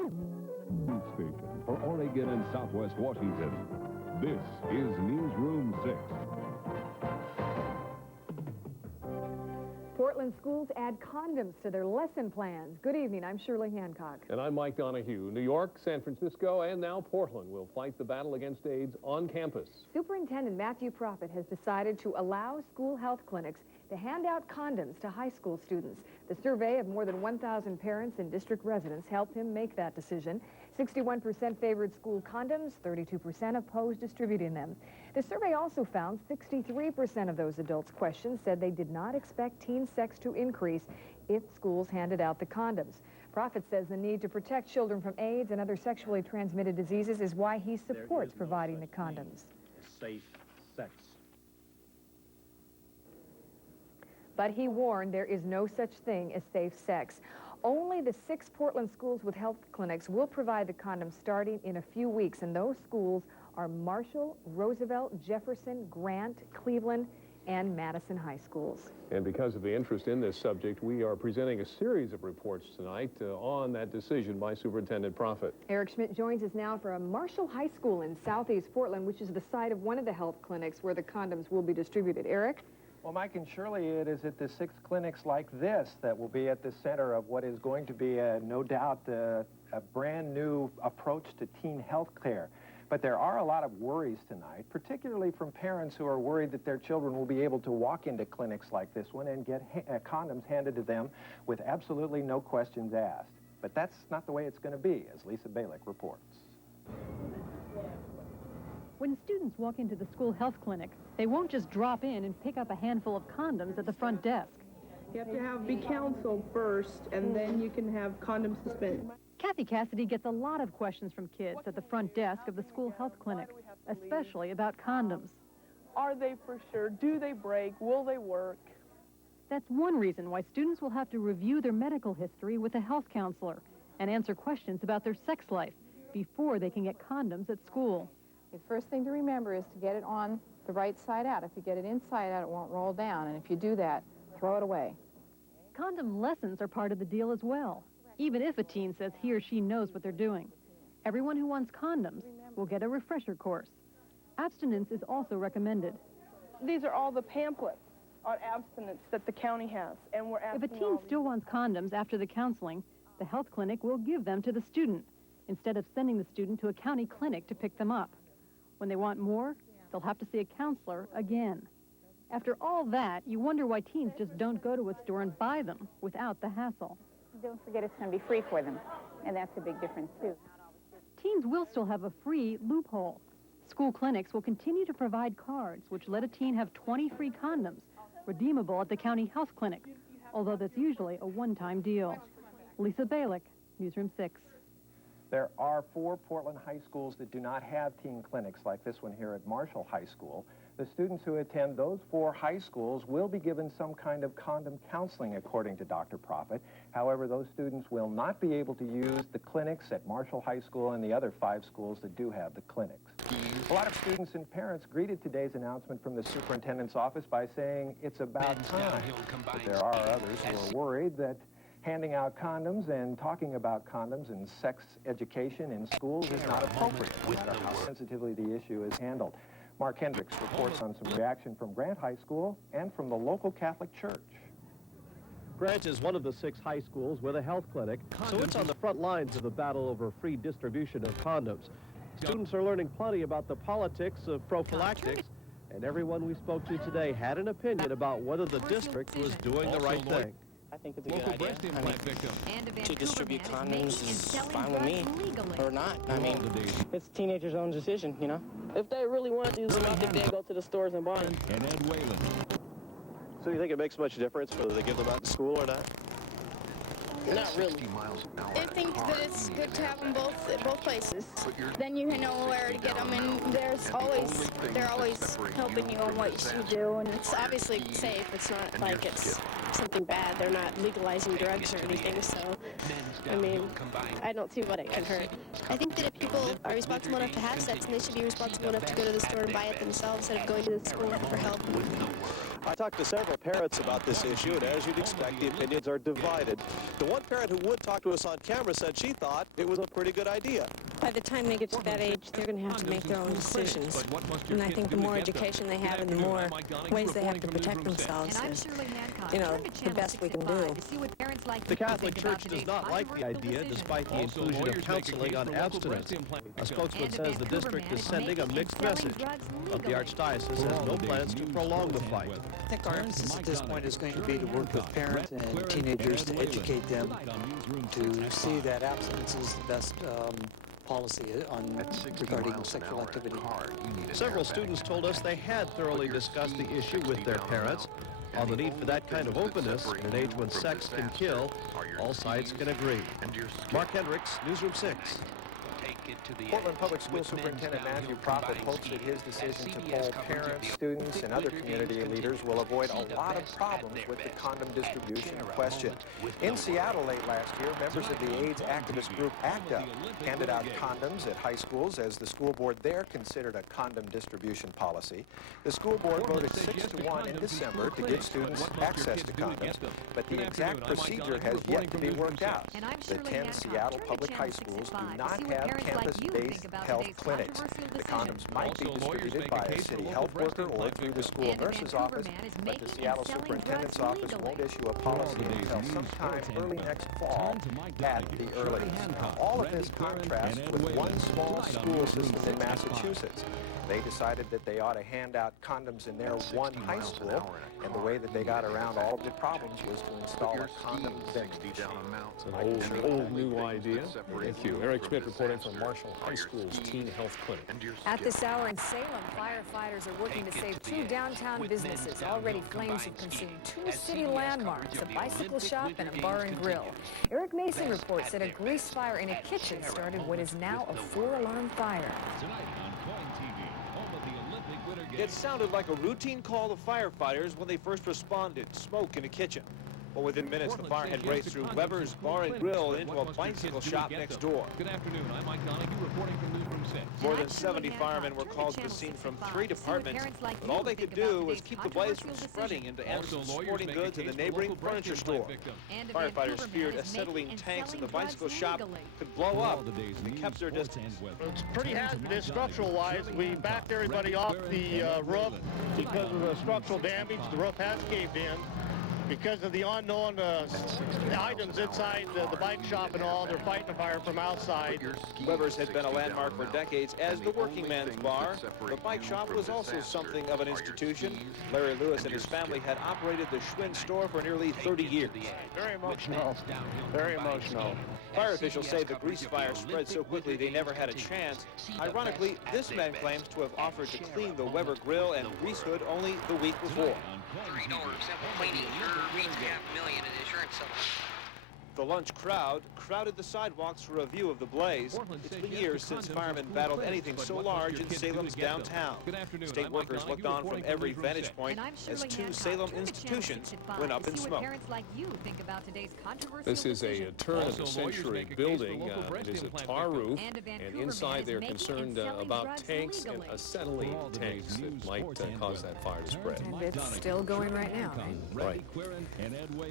Station for Oregon and Southwest Washington. This is Newsroom 6. Portland schools add condoms to their lesson plans. Good evening, I'm Shirley, Hancock. And I'm Mike Donahue. New York, San Francisco, and now Portland will fight the battle against AIDS on campus. Superintendent Matthew Prophet has decided to allow school health clinics to hand out condoms to high school students. The survey of more than 1,000 parents and district residents helped him make that decision. 61% favored school condoms, 32% opposed distributing them. The survey also found 63% of those adults questioned said they did not expect teen sex to increase if schools handed out the condoms. Prophet says the need to protect children from AIDS and other sexually transmitted diseases is why he supports providing the condoms. Safe sex. But he warned there is no such thing as safe sex. Only the 6 Portland schools with health clinics will provide the condoms starting in a few weeks, and those schools are Marshall, Roosevelt, Jefferson, Grant, Cleveland, and Madison high schools. And because of the interest in this subject, we are presenting a series of reports tonight on that decision by Superintendent Prophet. Eric Schmidt joins us now from Marshall High School in southeast Portland, which is the site of one of the health clinics where the condoms will be distributed. Eric? Well, Mike and Shirley, it is at the 6 clinics like this that will be at the center of what is going to be, no doubt, a brand new approach to teen health care. But there are a lot of worries tonight, particularly from parents who are worried that their children will be able to walk into clinics like this one and get condoms handed to them with absolutely no questions asked. But that's not the way it's going to be, as Lisa Balick reports. When students walk into the school health clinic, they won't just drop in and pick up a handful of condoms at the front desk. You have to be counseled first, and then you can have condoms suspended. Kathy Cassidy gets a lot of questions from kids at the front desk of the school health clinic, especially about condoms. Are they for sure? Do they break? Will they work? That's one reason why students will have to review their medical history with a health counselor and answer questions about their sex life before they can get condoms at school. The first thing to remember is to get it on the right side out. If you get it inside out, it won't roll down. And if you do that, throw it away. Condom lessons are part of the deal as well, even if a teen says he or she knows what they're doing. Everyone who wants condoms will get a refresher course. Abstinence is also recommended. These are all the pamphlets on abstinence that the county has, and we're asking. If a teen still wants condoms after the counseling, the health clinic will give them to the student, instead of sending the student to a county clinic to pick them up. When they want more, they'll have to see a counselor again. After all that, you wonder why teens just don't go to a store and buy them without the hassle. Don't forget it's going to be free for them, and that's a big difference, too. Teens will still have a free loophole. School clinics will continue to provide cards which let a teen have 20 free condoms, redeemable at the county health clinic, although that's usually a one-time deal. Lisa Balick, Newsroom 6. There are 4 Portland high schools that do not have teen clinics like this one here at Marshall High School. The students who attend those 4 high schools will be given some kind of condom counseling, according to Dr. Prophet. However, those students will not be able to use the clinics at Marshall High School and the other 5 schools that do have the clinics. A lot of students and parents greeted today's announcement from the superintendent's office by saying it's about time. But there are others who are worried that handing out condoms and talking about condoms and sex education in schools is not appropriate, no matter how sensitively the issue is handled. Mark Hendricks reports on some reaction from Grant High School and from the local Catholic Church. Grant is one of the 6 high schools with a health clinic, so it's on the front lines of the battle over free distribution of condoms. Students are learning plenty about the politics of prophylactics, and everyone we spoke to today had an opinion about whether the district was doing the right thing. I think it's a good idea. To distribute condoms is fine with me, or not. I mean, it's teenagers' own decision, you know? If they really want to use them, I think they go to the stores and buy them. And Ed Whalen. So you think it makes much difference whether they give them out in school or not? Not really. I think that it's good to have them both places. Then you know where to get them, and they're always helping you on what you should do, and it's obviously safe. It's not like it's something bad. They're not legalizing drugs or anything, so I mean, I don't see what it can hurt. I think that if people are responsible enough to have sex, and they should be responsible enough to go to the store and buy it themselves instead of going to the school for help. I talked to several parents about this issue, and as you'd expect, the opinions are divided. The one one parent who would talk to us on camera said she thought it was a pretty good idea. By the time they get to that age, they're going to have to make their own decisions. And I think the more education they have and the more ways they have to protect themselves is, the best we can do. The Catholic Church does not like the idea, despite the inclusion of counseling on abstinence. A spokesman says the district is sending a mixed message, but the Archdiocese has no plans to prolong the fight. I think our emphasis at this point is going to be to work with parents and teenagers to educate them to see that abstinence is the best policy regarding sexual activity. Several students told us they had thoroughly discussed the issue with their parents. On the need for that kind of openness in an age when sex can kill, all sides can agree. Mark Hendricks, Newsroom 6. Portland Public School Superintendent Matthew Prophet hopes that his decision to poll parents, students, and other community leaders will avoid a lot of problems with the condom distribution question. In Seattle late last year, members of the AIDS activist group ACT UP handed out condoms at high schools as the school board there considered a condom distribution policy. The school board voted 6-1 in December to give students access to condoms, but the exact procedure has yet to be worked out. The 10 Seattle public high schools do not have campus-based health clinics. The condoms might be distributed by a city health worker or through the school nurse's office, but the Seattle Superintendent's office won't issue a policy until sometime early next fall at the earliest. All of this contrasts with one small school system in Massachusetts. They decided that they ought to hand out condoms in their one high school, and the way that they got around all of the problems was to install a condom vending machine. It's an old new idea. Thank you. Eric Schmidt reporting from Marshall High School's Teen Health Clinic. At this hour in Salem, firefighters are working to save 2 downtown businesses. Already flames have consumed 2 city landmarks, a bicycle shop and a bar and grill. Eric Mason reports that a grease fire in a kitchen started what is now a 4-alarm fire. It sounded like a routine call to firefighters when they first responded, smoke in a kitchen. But within minutes, the fire had raced through Weber's Bar and Grill into a bicycle shop next door. Good afternoon, I'm Mike Donahue reporting from Newsroom 6. More than 70 firemen were called to the scene from 3 departments, but all they could do was keep the blaze from spreading into Anderson's Sporting Goods and the neighboring furniture store. Firefighters feared acetylene tanks in the bicycle shop could blow up. They kept their distance. It's pretty hazardous structural-wise. We backed everybody off the roof because of the structural damage. The roof has caved in. Because of the unknown items inside the bike shop and all, they're fighting the fire from outside. Weber's had been a landmark for decades as the working man's bar. The bike shop was also something of an institution. Larry Lewis and his family had operated the Schwinn store for nearly 30 years. Very emotional. Very emotional. Fire officials say the grease fire spread so quickly they never had a chance. Ironically, this man claims to have offered to clean the Weber grill and grease hood only the week before. $3 simple cleaning, $8.5 million in insurance settlement. The lunch crowd crowded the sidewalks for a view of the blaze. It's been years since firemen battled anything so large in Salem's downtown. State workers looked on from every vantage point as 2 Salem institutions went up in smoke. This is a turn-of-the-century building. It is a tar roof, and inside they're concerned about tanks and acetylene tanks that might cause that fire to spread. And it's still going right now. Right.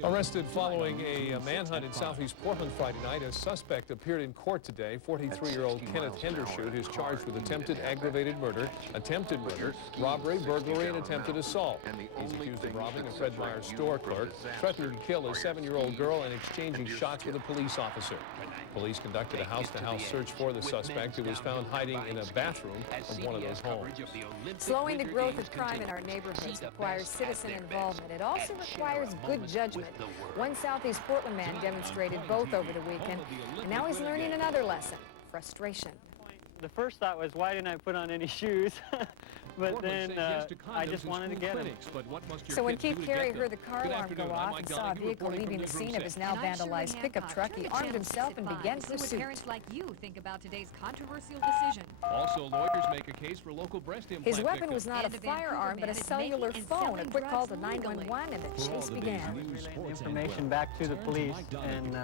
Arrested following a manhunt in Southeast Portland Friday night, a suspect appeared in court today. 43-year-old Kenneth Hendershot is charged with attempted aggravated murder, attempted murder, robbery, burglary, and attempted assault. He's accused of robbing a Fred Meyer store clerk, threatening to kill a 7-year-old girl, and exchanging shots with a police officer. Police conducted a house-to-house search for the suspect, who was found hiding in a bathroom of one of those homes. Slowing the growth of crime in our neighborhoods requires citizen involvement. It also requires good judgment. One Southeast Portland man demonstrated both over the weekend, and now he's learning another lesson: frustration. The first thought was, why didn't I put on any shoes? But then I just wanted to get him. So when Keith Carey heard the car alarm go off and saw a vehicle leaving the scene of his now vandalized pickup truck, he armed himself and began pursuit. Parents like you think about today's controversial decision. Also, lawyers make a case for local breast implant His weapon was not a firearm, but a cellular phone. A quick call to 911, and the chase began. Information back to the police, and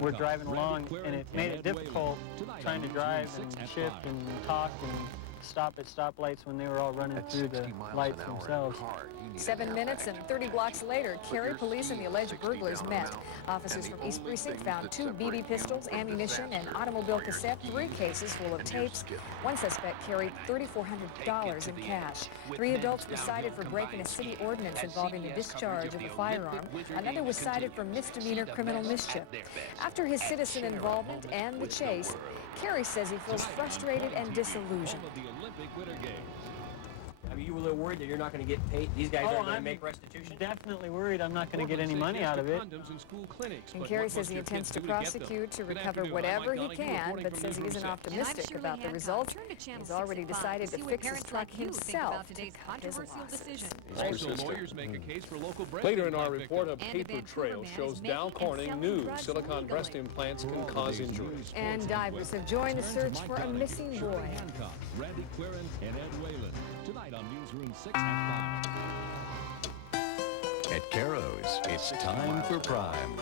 we're driving along, and it made it difficult trying to drive and shift and talk and stop at stoplights when they were all running through the lights themselves. 7 minutes and 30 blocks later, Cary police and the alleged burglars met. Officers from East Precinct found 2 BB pistols, ammunition, an automobile cassette, 3 cases full of tapes. One suspect carried $3,400 in cash. 3 adults were cited for breaking a city ordinance involving the discharge of a firearm. Another was cited for misdemeanor criminal mischief. After his citizen involvement and the chase, Cary says he feels frustrated and disillusioned. I mean, you were a little worried that you're not going to get paid. These guys aren't going to make restitution? Definitely worried I'm not going to get any money out of it. And Cary says he intends to prosecute to recover whatever he can, but says he isn't optimistic about the results. He's already decided to fix his truck himself to cut his losses. Also, lawyers make a case for local breast. Later in our report, a paper trail shows Dow Corning knew silicone breast implants can cause injuries. And divers have joined the search for a missing boy. Hancock, Randy Quirin, and Ed Whalen. Tonight on Newsroom 6 at 5. At Caro's, it's time for Prime.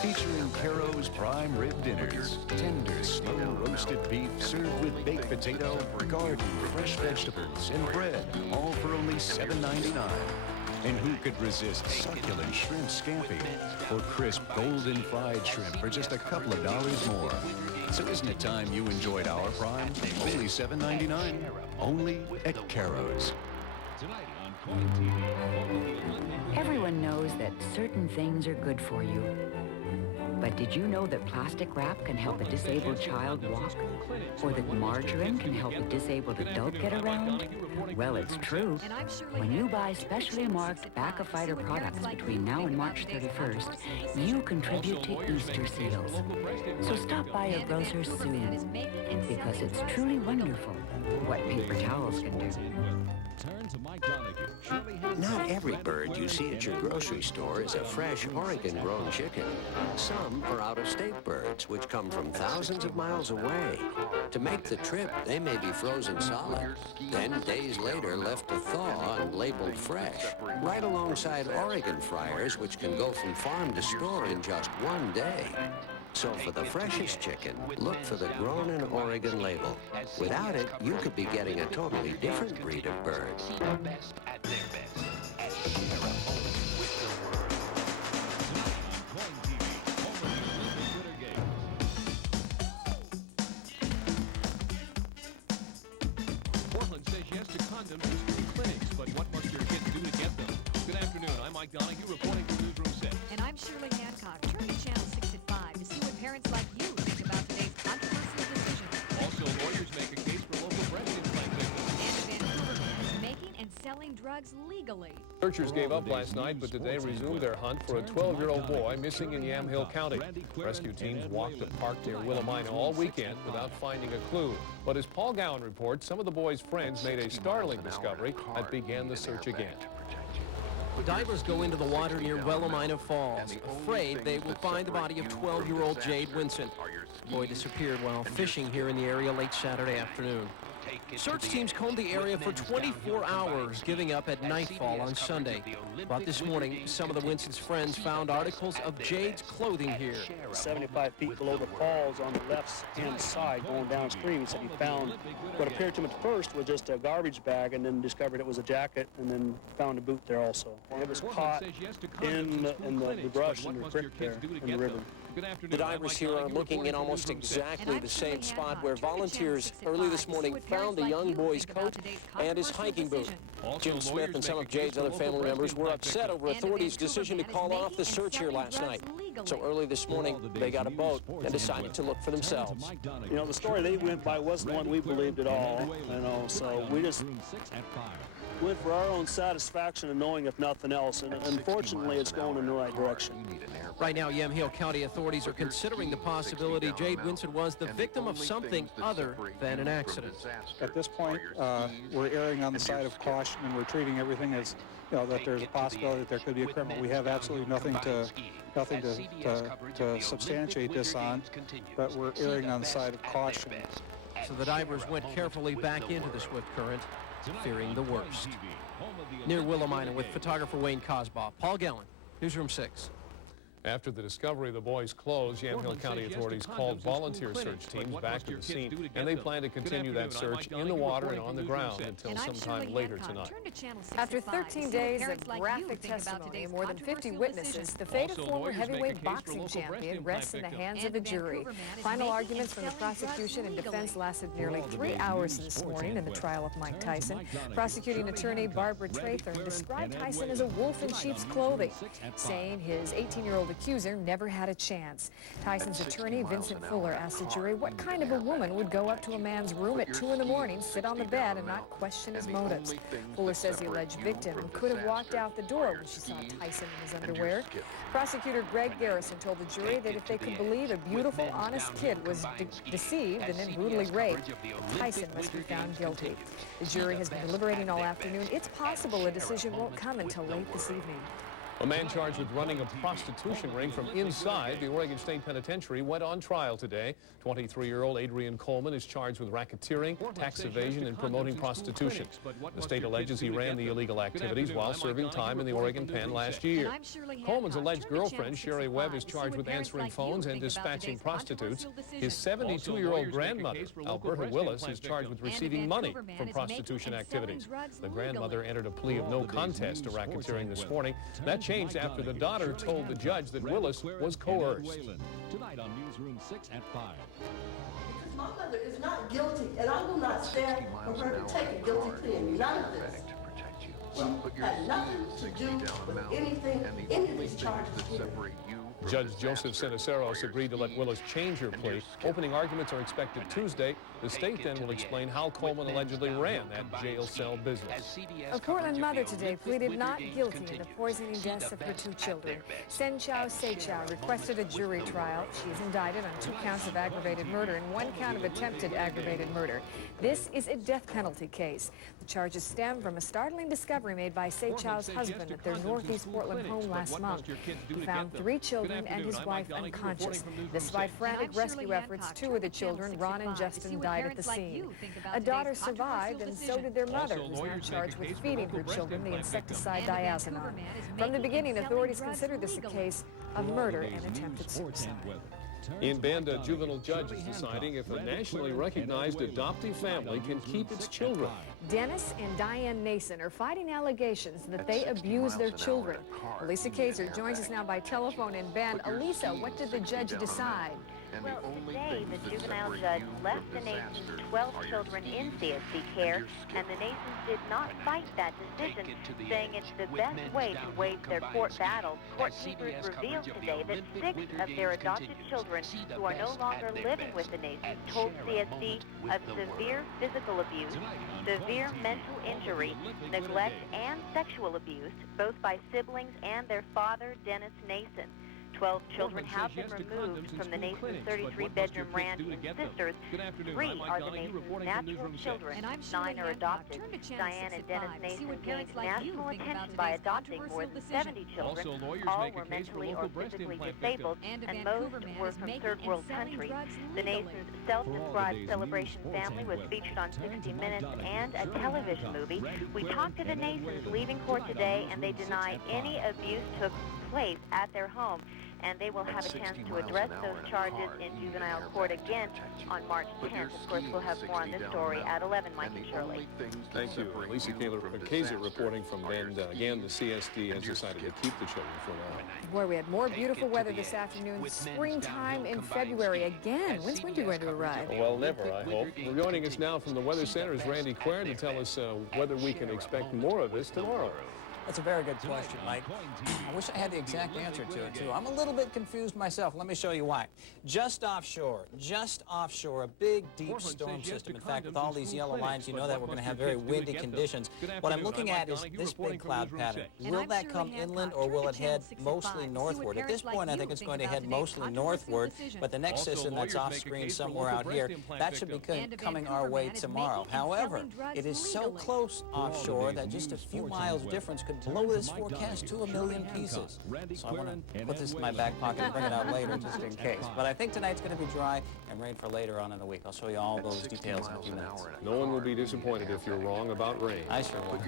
Featuring Caro's Prime Rib Dinners. Tender, slow-roasted beef served with baked potato, garden, fresh vegetables, and bread, all for only $7.99. And who could resist succulent shrimp scampi or crisp golden fried shrimp for just a couple of dollars more? So isn't it time you enjoyed our Prime? Only $7.99. Only at Caro's. Tonight on Coin TV. Everyone knows that certain things are good for you. But did you know that plastic wrap can help a disabled child walk? Or that margarine can help a disabled adult get around? Well, it's true. When you buy specially marked Back-A-Fighter products between now and March 31st, you contribute to Easter seals. So stop by your grocer soon, because it's truly wonderful what paper towels can do. Turn to Mike Donahue. Shirley has Not every bird you see at your grocery store is a fresh Oregon-grown chicken. Some are out-of-state birds, which come from thousands of miles away. To make the trip, they may be frozen solid, then days later left to thaw and labeled fresh, right alongside Oregon fryers, which can go from farm to store in just one day. So for the freshest chicken, look for the Grown in Oregon label. Without it, you could be getting a totally different breed of bird. Portland says yes to condoms in school clinics, but what must your kids do to get them? Good afternoon, I'm Mike Donahue reporting from Newsroom 6. And I'm Shirley Hancock. Turn to Channel 6 at 5 to see what parents like you think about today's controversial decision. Also, lawyers make a case for local breast implant victims. And a Vancouver man is making and selling drugs legally. Searchers gave up last night, but today resumed their hunt for a 12-year-old boy missing in Yamhill County. Rescue teams walked a park near Willamina all weekend without finding a clue. But as Paul Gowan reports, some of the boy's friends made a startling discovery that began the search again. Divers go into the water near Willamina Falls, afraid they will find the body of 12-year-old Jade Winston. The boy disappeared while fishing here in the area late Saturday afternoon. Search teams combed the area for 24 hours, giving up at nightfall on Sunday. But this morning, some of the Winston's friends found articles of Jade's clothing here. 75 feet below the falls on the left-hand side going downstream. He said he found what appeared to him at first was just a garbage bag, and then discovered it was a jacket, and then found a boot there also. It was caught in the brush in the creek there, in the river. The divers here are looking in almost exactly the same spot where volunteers early this morning found the young boy's coat and his hiking boot. Jim Smith and some of Jade's other family members were upset over authorities' decision to call off the search here last night. So early this morning, they got a boat and decided to look for themselves. You know, the story they went by wasn't one we believed at all, you know, so we just went for our own satisfaction and knowing, if nothing else, and unfortunately it's going in the right direction. Right now, Yamhill County authorities are considering the possibility Jade Winston was the victim of something other than an accident. At this point, we're erring on the side of caution, and we're treating everything as, you know, that there's a possibility that there could be a criminal. We have absolutely nothing to substantiate this on, but we're erring on the side of caution. So the divers went carefully back into the swift current, fearing the worst. Near Willamina with photographer Wayne Cosbaugh, Paul Gellin, Newsroom 6. After the discovery of the boys' clothes, Yamhill County authorities called volunteer search teams back to the scene, and they plan to continue that search in the water and on the ground until sometime later tonight. After 13 days of graphic testimony and more than 50 witnesses, the fate of former heavyweight boxing champion rests in the hands of a jury. Final arguments from the prosecution and defense lasted nearly 3 hours this morning in the trial of Mike Tyson. Prosecuting attorney Barbara Trathern described Tyson as a wolf in sheep's clothing, saying his 18-year-old accuser never had a chance. Tyson's attorney, Vincent Fuller, asked the jury what kind of a woman would go up to a man's room at 2 in the morning, sit on the bed, and not question his motives. Fuller says the alleged victim could have walked out the door when she saw Tyson in his underwear. Prosecutor Greg Garrison told the jury that if they could believe a beautiful, honest kid was deceived and then brutally raped, Tyson must be found guilty. The jury has been deliberating all afternoon. It's possible a decision won't come until late this evening. A man charged with running a prostitution ring from inside the Oregon State Penitentiary went on trial today. 23-year-old Adrian Coleman is charged with racketeering, tax evasion, and promoting prostitution. The state alleges he ran the illegal activities while serving time in the Oregon pen last year. Coleman's alleged girlfriend, Shirley Webb, is charged with answering phones and dispatching prostitutes. His 72-year-old grandmother, Alberta Willis, is charged with receiving money from prostitution activities. The grandmother entered a plea of no contest to racketeering this morning. That changed after the daughter told the judge that Willis was coerced. Tonight on Newsroom 6 at 5. Because my mother is not guilty, and I will not stand for her to take a guilty plea in none of this. She had nothing to do with anything, any of these charges here. Judge Joseph Siniceros agreed to let Willis change her plea. Opening arguments are expected Tuesday. The state then will explain how Coleman allegedly ran that jail cell business. A Portland mother today pleaded not guilty in the poisoning deaths of her 2 children. Sen Chow Se Chow requested a jury trial. She is indicted on 2 counts of aggravated murder and 1 count of attempted aggravated murder. This is a death penalty case. The charges stem from a startling discovery made by Se Chow's husband at their northeast Portland home last month. He found 3 children and his wife unconscious. Despite frantic rescue efforts, 2 of the children, Ron and Justin, died at the scene. A daughter survived, and so did their mother, who's now charged with feeding her children the insecticide diazinon. From the beginning, authorities considered this a case of murder and attempted suicide. In Bend, a juvenile judge is deciding if a nationally recognized adoptive family can keep its children. Dennis and Diane Nason are fighting allegations that they abuse their children. Elisa Kaiser joins us now by telephone in Bend. Elisa, what did the judge decide? Well, today the juvenile judge left the Nasons 12 children in CSC care, and the Nasons did not fight that decision, saying it's the best way to wage their court battle. Court keepers revealed today that 6 of their adopted children who are no longer living with the Nasons told CSC of severe physical abuse, severe mental injury, neglect, and sexual abuse, both by siblings and their father, Dennis Nason. 12 children have been removed from the Nason's 33-bedroom ranch in Sisters. 3 are the Nason's natural children. 9 are adopted. Diane and Dennis Nason gained national attention by adopting more than 70 children. All were mentally or physically disabled, and most were from third-world countries. The Nason's self-described celebration family was featured on 60 Minutes and a television movie. We talked to the Nasons leaving court today, and they deny any abuse took place at their home, and they will have a chance to address those charges in juvenile court again on March 10th. Of course, we'll have more on this story at 11, Mike and Shirley. Thank you. Lisa Kaiser reporting from Bend. Again, the CSD has decided to keep the children for now. Boy, we had more beautiful weather this afternoon. Springtime in February again. When's winter going to arrive? Well, never, I hope. Well, joining us now from the Weather Center is Randy Quern to tell us whether we can expect more of this tomorrow. That's a very good question, Mike. I wish I had the exact answer to it, too. I'm a little bit confused myself. Let me show you why. Just offshore, a big, deep storm system. In fact, with all these yellow lines, you know that we're going to have very windy conditions. What I'm looking at is this big cloud pattern. Will that come inland, or will it head mostly northward? At this point, I think it's going to head mostly northward, but the next system that's off-screen somewhere out here, that should be coming our way tomorrow. However, it is so close offshore that just a few miles difference could blow this forecast to a million pieces. So I want to put this in my back pocket and bring it out later just in case. But I think tonight's going to be dry and rain for later on in the week. I'll show you all those details in a few minutes. No one will be disappointed if you're wrong about rain. I sure will.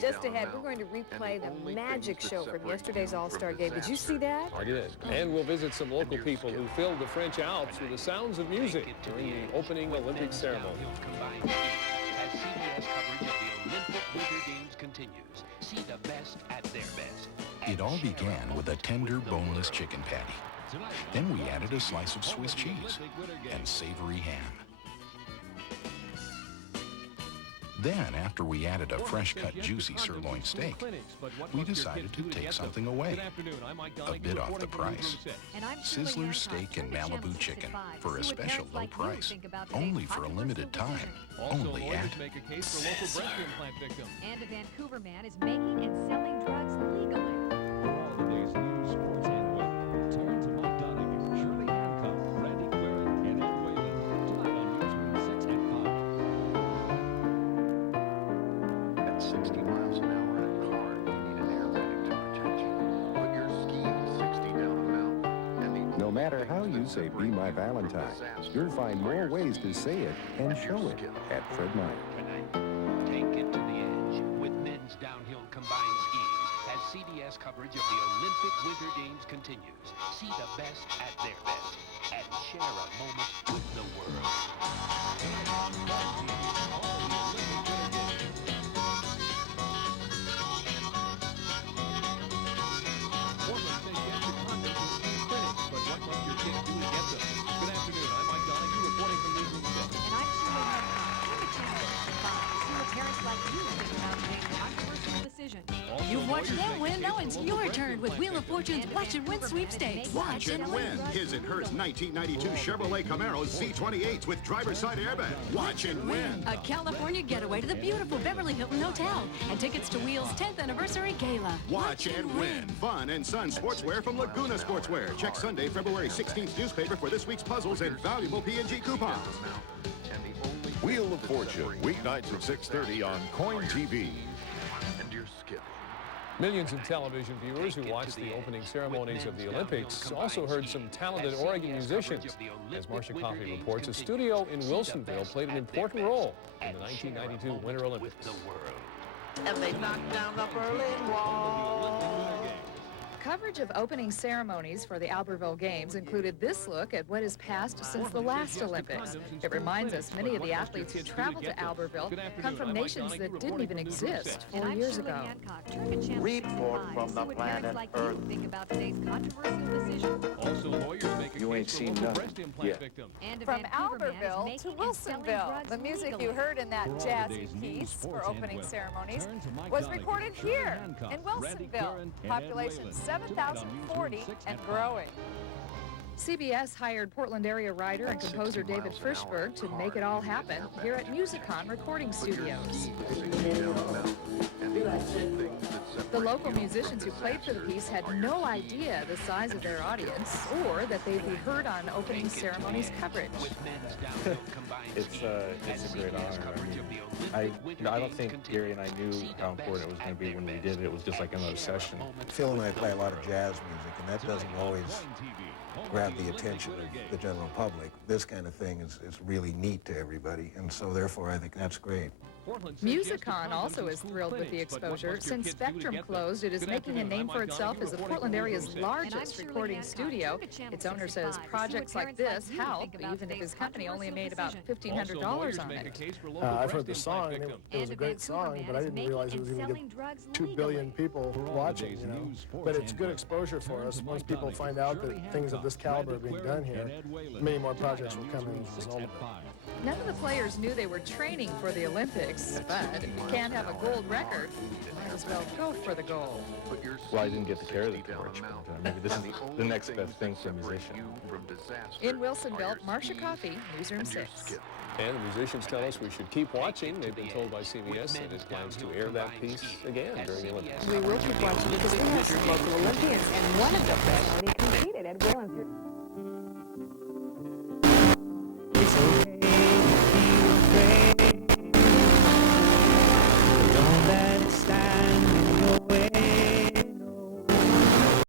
Just ahead, we're going to replay the magic show from yesterday's All-Star game. Did you see that? I did. And we'll visit some local people who filled the French Alps with the sounds of music during the opening Olympic ceremony. As CBS coverage of the Olympic Winter Games continues, see the best at their best. It all began with a tender, boneless chicken patty. Then we added a slice of Swiss cheese and savory ham. Then, after we added a fresh-cut, juicy sirloin steak, we decided to take something away, a bit off the price. Sizzler steak and Malibu chicken for a special low price, only for a limited time, only at Sizzler. And a Vancouver man is making and selling drugs legally. For all the day's news, sports, and weather, turn to Mike Donahue, Shirley, Hancock, Randy Quirren, and Ed Whalen. Tonight on Newsroom 6 at 5. At 60 miles an hour in a car, you need an airbag to protect you. But you're skiing 60 down a mountain. No matter how you say "Be My Valentine," you'll find more ways to say it and show it at Fred Meyer. Take it to the edge with men's downhill combined skiing as CBS coverage of the Olympic Winter Games continues. See the best at their best and share a moment with the world. Good afternoon. I'm Mike Donahue reporting from Newsroom 6. And I'm Shirley Hancock. Turn to Channel 5 to see what parents like you think about today's controversial decision. You've watched them win. Now it's your turn with Wheel of Fortune's Watch and Win sweepstakes. Watch and win his and hers 1992 Chevrolet Camaro Z28s with driver's side airbag. Watch and win. A California getaway to the beautiful Beverly Hilton Hotel and tickets to Wheel's 10th anniversary gala. Watch and win. Fun and Sun sportswear from Laguna Sportswear. Check Sunday, February 16th newspaper for this week's puzzles and valuable P&G coupons. Wheel of Fortune, weeknights at 6:30 on Coin TV. Millions of television viewers who watched the opening ceremonies of the Olympics also heard some talented Oregon musicians. As Marcia Coffey reports, a studio in Wilsonville played an important role in the 1992 Winter Olympics. And they knocked down the Berlin Wall. Coverage of opening ceremonies for the Albertville Games included this look at what has passed since the last Olympics. It reminds us many of the athletes who traveled to Albertville come from nations that didn't even exist 4 years ago. Report from the planet Earth. Also, lawyers make a You ain't case for seen local nothing breast implant yet. victims. From Albertville to Wilsonville, the music you heard in that jazzy piece for opening ceremonies was recorded here in Wilsonville, population 7,040 and growing. CBS hired Portland area writer and composer David Frischberg to make it all happen here at Musicon Recording Studios. The local musicians who played for the piece had no idea the size of their audience or that they'd be heard on opening ceremonies coverage. It's a great honor. I don't think Gary and I knew how important it was going to be when we did it. It was just like another session. Phil and I play a lot of jazz music, and that doesn't always grab the attention of the general public. This kind of thing is really neat to everybody, and so therefore I think that's great. Musicon also is thrilled with the exposure. Since Spectrum closed, it is making a name for itself as the Portland area's largest recording studio. Its owner says projects like this help, even if his company only made about $1,500 on it. I've heard the song, and it was a great song, but I didn't realize it was going to get 2 billion people watching, you know. But it's good exposure for us. Once people find out that things of this caliber are being done here, many more projects will come in as a result of it. None of the players knew they were training for the Olympics, but if you can't have a gold record, you might as well go for the gold. Well, I didn't get to carry the torch, but maybe this is the next best thing for a musician. In Wilsonville, Marcia Coffey, Newsroom 6. And the musicians tell us we should keep watching. They've been told by CBS that it plans to air that piece again during the Olympics. We will keep watching because we have some local Olympians, and one of them already competed at Williams.